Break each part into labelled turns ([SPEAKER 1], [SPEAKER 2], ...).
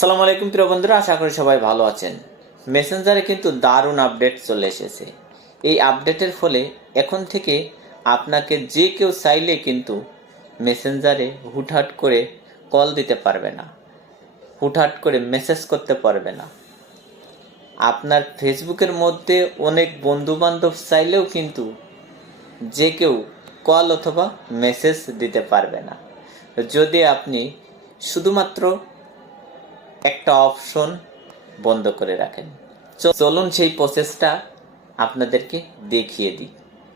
[SPEAKER 1] আসসালামু আলাইকুম, প্রিয় বন্ধুরা, আশা করি সবাই ভালো আছেন। মেসেঞ্জারে কিন্তু দারুণ আপডেট চলে এসেছে। এই আপডেটের ফলে এখন থেকে আপনাকে যে কেউ চাইলে কিন্তু মেসেঞ্জারে হুটহাট করে কল দিতে পারবে না। হুটহাট করে মেসেজ করতে পারবে না। আপনার ফেসবুকের মধ্যে অনেক বন্ধু বান্ধব চাইলেও কিন্তু যে কেউ কল অথবা মেসেজ দিতে পারবে না। যদি আপনি শুধুমাত্র একটা অপশন বন্ধ করে রাখেন। চলুন সেই প্রসেসটা আপনাদেরকে দেখিয়ে দিই।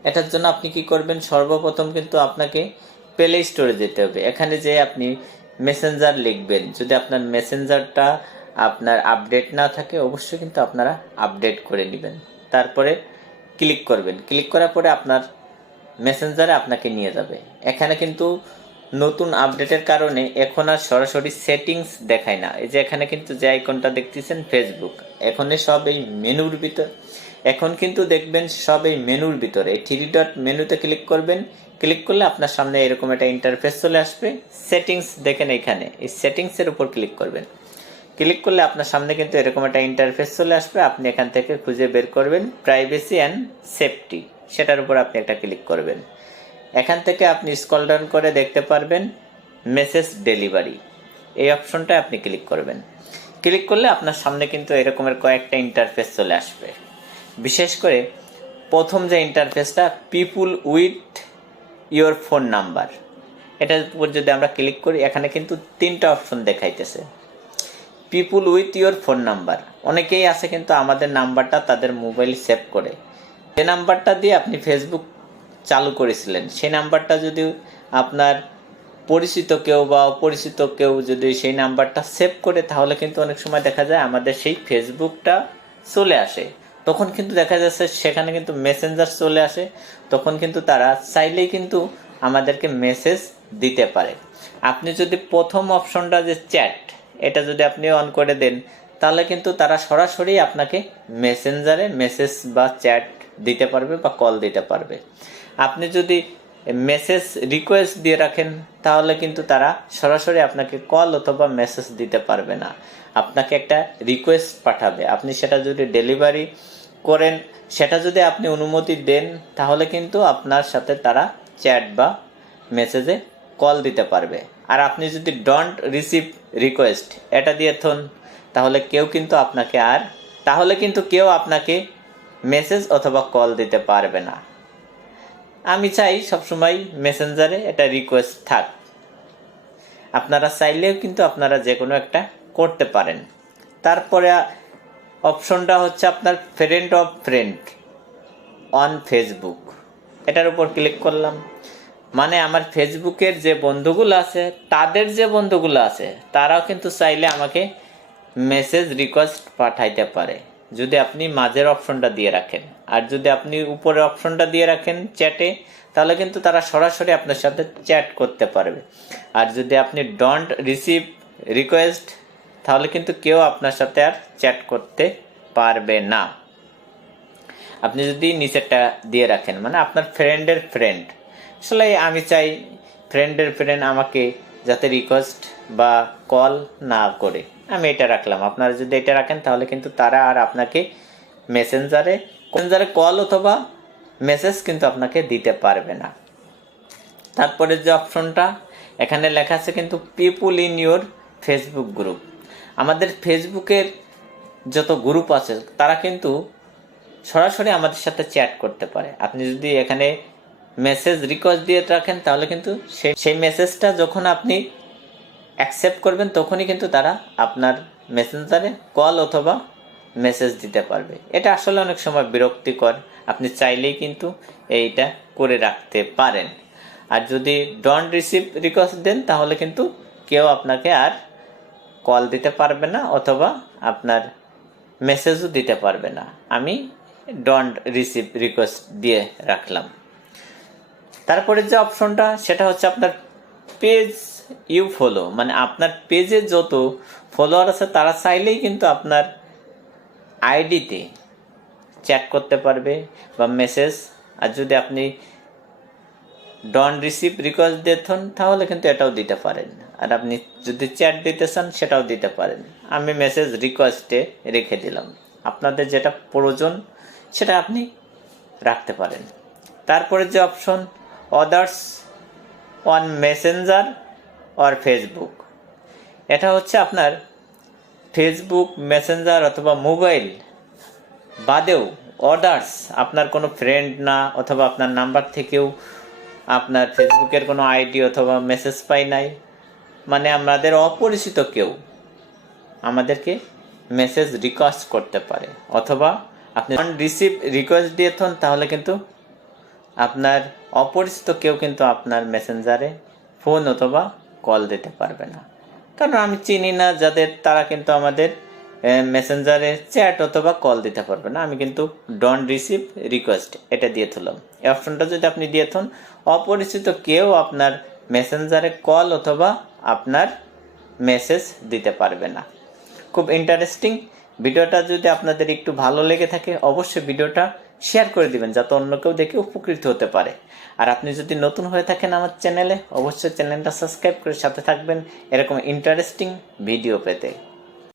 [SPEAKER 1] এটার জন্য আপনি কি করবেন? সর্বপ্রথম কিন্তু আপনাকে প্লে স্টোরে যেতে হবে। এখানে যে আপনি মেসেঞ্জার লিখবেন। যদি আপনার মেসেঞ্জারটা আপনার আপডেট না থাকে, অবশ্যই কিন্তু আপনারা আপডেট করে নেবেন। তারপরে ক্লিক করবেন। ক্লিক করার পরে আপনার মেসেঞ্জারে আপনাকে নিয়ে যাবে। এখানে কিন্তু নতুন আপডেটের কারণে এখন আর সরাসরি সেটিংস দেখায় না। এই যে এখানে কিন্তু যে আইকনটা দেখতেছেন ফেসবুক এখন সব এই মেনুর ভিতর এখন কিন্তু দেখবেন সব এই মেনুর ভিতরে। থ্রি ডট মেনুতে ক্লিক করবেন। ক্লিক করলে আপনার সামনে এরকম একটা ইন্টারফেস চলে আসবে। সেটিংস দেখেন এখানে। এই সেটিংসের উপর ক্লিক করবেন। ক্লিক করলে আপনার সামনে কিন্তু এরকম একটা ইন্টারফেস চলে আসবে। আপনি এখান থেকে খুঁজে বের করবেন। প্রাইভেসি অ্যান্ড সেফটি সেটার উপর আপনি একটা ক্লিক করবেন। এখান থেকে আপনি স্কল ডাউন করে দেখতে পারবেন মেসেজ ডেলিভারি এই অপশনটা আপনি ক্লিক করবেন। ক্লিক করলে আপনার সামনে কিন্তু এরকমের কয়েকটা ইন্টারফেস চলে আসবে। বিশেষ করে প্রথম যে ইন্টারফেসটা people with your phone number এটার উপর যদি আমরা ক্লিক করি, এখানে কিন্তু তিনটা অপশন দেখাইতেছে। People with your phone number অনেকেই আছে কিন্তু আমাদের নাম্বারটা তাদের মোবাইল সেভ করে। যে নাম্বারটা দিয়ে আপনি ফেসবুক চালু করেছিলেন। সেই নাম্বারটা যদি আপনার পরিচিত কেউ বা অপরিচিত কেউ যদি সেই নাম্বারটা সেভ করে, তাহলে কিন্তু অনেক সময় দেখা যায় আমাদের সেই ফেসবুকটা চলে আসে। তখন কিন্তু দেখা যাচ্ছে সেখানে কিন্তু মেসেঞ্জার চলে আসে। তখন কিন্তু তারা চাইলেই কিন্তু আমাদেরকে মেসেজ দিতে পারে। আপনি যদি প্রথম অপশনটা যে চ্যাট, এটা যদি আপনি অন করে দেন, তাহলে কিন্তু তারা সরাসরি আপনাকে মেসেঞ্জারে মেসেজ বা চ্যাট দিতে পারবে বা কল দিতে পারবে। আপনি যদি মেসেজ রিকোয়েস্ট দিয়ে রাখেন, তাহলে কিন্তু তারা সরাসরি আপনাকে কল অথবা মেসেজ দিতে পারবে না। আপনাকে একটা রিকোয়েস্ট পাঠাবে। আপনি সেটা যদি ডেলিভারি করেন, সেটা যদি আপনি অনুমতি দেন, তাহলে কিন্তু আপনার সাথে তারা চ্যাট বা মেসেজে কল দিতে পারবে। আর আপনি যদি ডন্ট রিসিভ রিকোয়েস্ট এটা দিয়ে থন, তাহলে কেউ কিন্তু আপনাকে আর, তাহলে কিন্তু কেউ আপনাকে মেসেজ অথবা কল দিতে পারবে না। আমি চাই সবসময় মেসেঞ্জারে এটা রিকোয়েস্ট থাক। আপনারা চাইলেও কিন্তু আপনারা যে কোনো একটা করতে পারেন। তারপরে অপশনটা হচ্ছে আপনার friend of friend on Facebook এটার উপর ক্লিক করলাম। মানে আমার ফেসবুকের যে বন্ধুগুলো আছে, তাদের যে বন্ধুগুলো আছে, তারাও কিন্তু চাইলে আমাকে মেসেজ রিকোয়েস্ট পাঠাইতে পারে। যদি আপনি মাঝের অপশনটা দিয়ে রাখেন। আর যদি আপনি উপরের অপশনটা দিয়ে রাখেন চ্যাটে, তাহলে কিন্তু তারা সরাসরি আপনার সাথে চ্যাট করতে পারবে। আর যদি আপনি ডন্ট রিসিভ রিকোয়েস্ট তাহলে কিন্তু কেউ আপনার সাথে আর চ্যাট করতে পারবে না। আপনি যদি নিচেরটা দিয়ে রাখেন মানে আপনার ফ্রেন্ডের ফ্রেন্ড আসলে আমি চাই ফ্রেন্ডের ফ্রেন্ড আমাকে যাতে রিকোয়েস্ট বা কল না করে। আমি এটা রাখলাম। আপনারা যদি এটা রাখেন, তাহলে কিন্তু তারা আর আপনাকে মেসেঞ্জারে মেসেঞ্জারে কল অথবা মেসেজ কিন্তু আপনাকে দিতে পারবে না। তারপরে যে অপশনটা এখানে লেখা আছে কিন্তু people in your Facebook group আমাদের ফেসবুকের যত গ্রুপ আছে, তারা কিন্তু সরাসরি আমাদের সাথে চ্যাট করতে পারে। আপনি যদি এখানে মেসেজ রিকোয়েস্ট দিয়ে রাখেন, তাহলে কিন্তু সেই সেই মেসেজটা যখন আপনি অ্যাকসেপ্ট করবেন, তখনই কিন্তু তারা আপনার মেসেঞ্জারে কল অথবা মেসেজ দিতে পারবে। এটা আসলে অনেক সময় বিরক্তিকর। আপনি চাইলেই কিন্তু এইটা করে রাখতে পারেন। আর যদি ডন্ট রিসিভ রিকোয়েস্ট দেন, তাহলে কিন্তু কেউ আপনাকে আর কল দিতে পারবে না অথবা আপনার মেসেজও দিতে পারবে না। আমি ডন্ট রিসিভ রিকোয়েস্ট দিয়ে রাখলাম। তারপরে যে অপশনটা সেটা হচ্ছে আপনার পেজ ইউ ফলো মানে আপনার পেজে যত ফলোয়ার আছে, তারা চাইলেই কিন্তু আপনার আইডিতে চ্যাট করতে পারবে বা মেসেজ আর যদি আপনি ডন রিসিভ রিকোয়েস্ট দিতেন তাহলে কিন্তু এটাও দিতে পারেন। আর আপনি যদি চ্যাট দিতে চান, সেটাও দিতে পারেন। আমি মেসেজ রিকোয়েস্টে রেখে দিলাম। আপনাদের যেটা প্রয়োজন, সেটা আপনি রাখতে পারেন। তারপরে যে option others on messenger or Facebook এটা হচ্ছে আপনার ফেসবুক মেসেঞ্জার অথবা মোবাইল বাদেও অর্ডার্স আপনার কোনো ফ্রেন্ড না অথবা আপনার নাম্বার থেকেও আপনার ফেসবুকের কোনো আইডি অথবা মেসেজ পাই নাই। মানে আমাদের অপরিচিত কেউ আমাদেরকে মেসেজ রিকোয়েস্ট করতে পারে। অথবা আপনি রিসিভ রিকোয়েস্ট দিয়েছেন, তাহলে কিন্তু আপনার অপরিচিত কেউ কিন্তু আপনার মেসেঞ্জারে ফোন অথবা কল দিতে পারবে না। কারণ আমি চিনি না যাদের, তারা কিন্তু আমাদের মেসেঞ্জারে চ্যাট অথবা কল দিতে পারবে না। আমি কিন্তু ডন রিসিভ রিকোয়েস্ট এটা দিয়ে তুললাম এই অপশনটা যদি আপনি দিয়ে থন অপরিচিত কেউ আপনার মেসেঞ্জারে কল অথবা আপনার মেসেজ দিতে পারবে না। খুব ইন্টারেস্টিং ভিডিওটা যদি আপনাদের একটু ভালো লেগে থাকে, অবশ্যই ভিডিওটা শেয়ার করে দিবেন, যাতে অন্য কেউ দেখে উপকৃত হতে পারে। আর আপনি যদি নতুন হয়ে থাকেন আমার চ্যানেলে অবশ্যই চ্যানেলটা সাবস্ক্রাইব করে সাথে থাকবেন, এরকম ইন্টারেস্টিং ভিডিও পেতে।